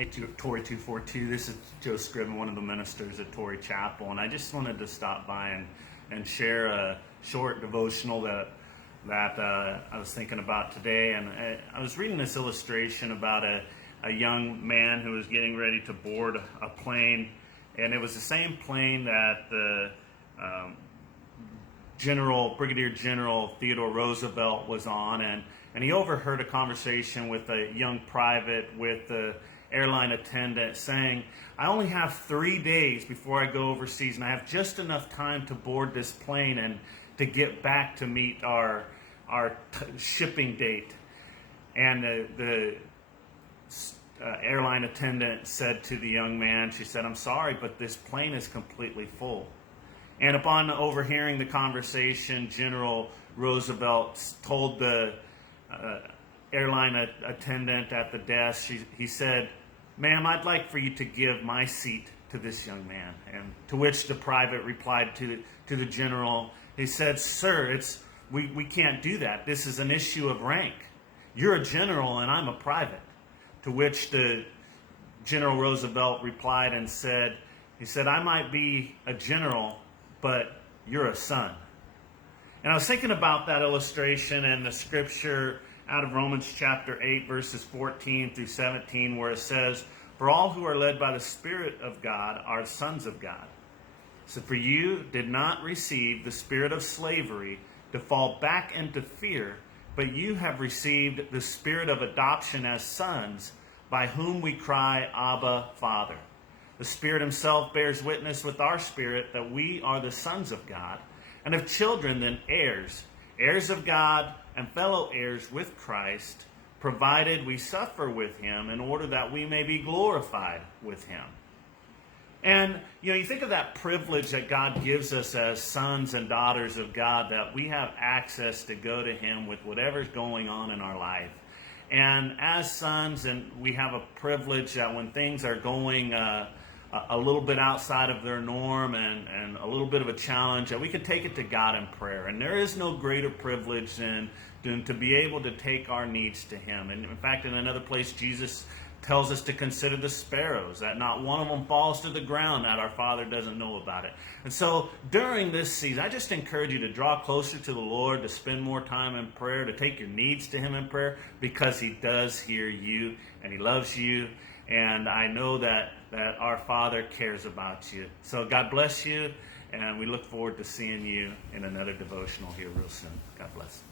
Hey, Torrey 242. This is Joe Scriven, one of the ministers at Torrey Chapel, and I just wanted to stop by and share a short devotional that I was thinking about today. And I was reading this illustration about a young man who was getting ready to board a plane, and it was the same plane that the Brigadier General Theodore Roosevelt was on, and he overheard a conversation with a young private with the airline attendant saying, "I only have 3 days before I go overseas, and I have just enough time to board this plane and to get back to meet our shipping date." And the airline attendant said to the young man, she said, "I'm sorry, but this plane is completely full." And upon overhearing the conversation, General Roosevelt told the airline attendant at the desk, he said, "Ma'am, I'd like for you to give my seat to this young man." And to which the private replied to the general, he said, "Sir, we can't do that. This is an issue of rank. You're a general and I'm a private." To which the General Roosevelt replied and said, "I might be a general, but you're a son." And I was thinking about that illustration and the scripture out of Romans chapter 8, verses 14 through 17, where it says, "For all who are led by the Spirit of God are sons of God. So for you did not receive the spirit of slavery to fall back into fear, but you have received the spirit of adoption as sons, by whom we cry, Abba, Father. The Spirit himself bears witness with our spirit that we are the sons of God, and if children, then heirs, heirs of God and fellow heirs with Christ, provided we suffer with him in order that we may be glorified with him." And, you think of that privilege that God gives us as sons and daughters of God, that we have access to go to him with whatever's going on in our life. And as sons, and we have a privilege that when things are going a little bit outside of their norm and a little bit of a challenge, that we can take it to God in prayer. And there is no greater privilege than to be able to take our needs to him. And in fact, in another place, Jesus tells us to consider the sparrows, that not one of them falls to the ground that our Father doesn't know about it. And so during this season, I just encourage you to draw closer to the Lord, to spend more time in prayer, to take your needs to him in prayer, because he does hear you and he loves you. And I know that our Father cares about you. So God bless you, and we look forward to seeing you in another devotional here real soon. God bless.